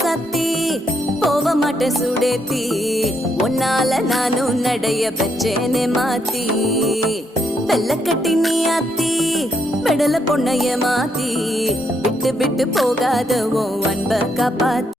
சத்தி போக மாட்டேன் சுடேத்தி உன்னால நானும் நடைய வச்சேனே மாத்தி வெள்ள கட்டி நீ ஆத்தி பெடல பொண்ணைய மாத்தி விட்டு விட்டு போகாத உன் அன்ப காப்பாத்தி